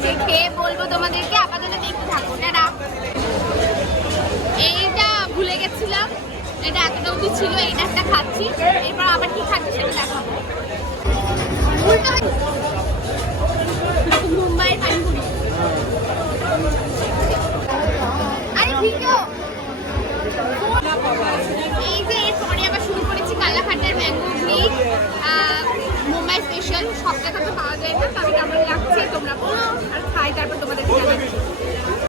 হয়েছে, খেয়ে বলবো তোমাদেরকে। আপাতত দেখতে থাকো। টাটা। এইটা ভুলে গেছিলাম, এটা এতটা অবধি ছিল, এটা একটা খাচ্ছি, এরপর আবার কি খাচ্ছি সেটা দেখাবো। মুম্বাইয়ের পানিপুরি। আরে ভিডিও এই যে এরপরে আবার শুরু করেছি কালাঘাটের ম্যাঙ্গো ঘুগনি, মুম্বাই স্পেশাল। সব জায়গাতে পাওয়া যায় না, তবে কেমন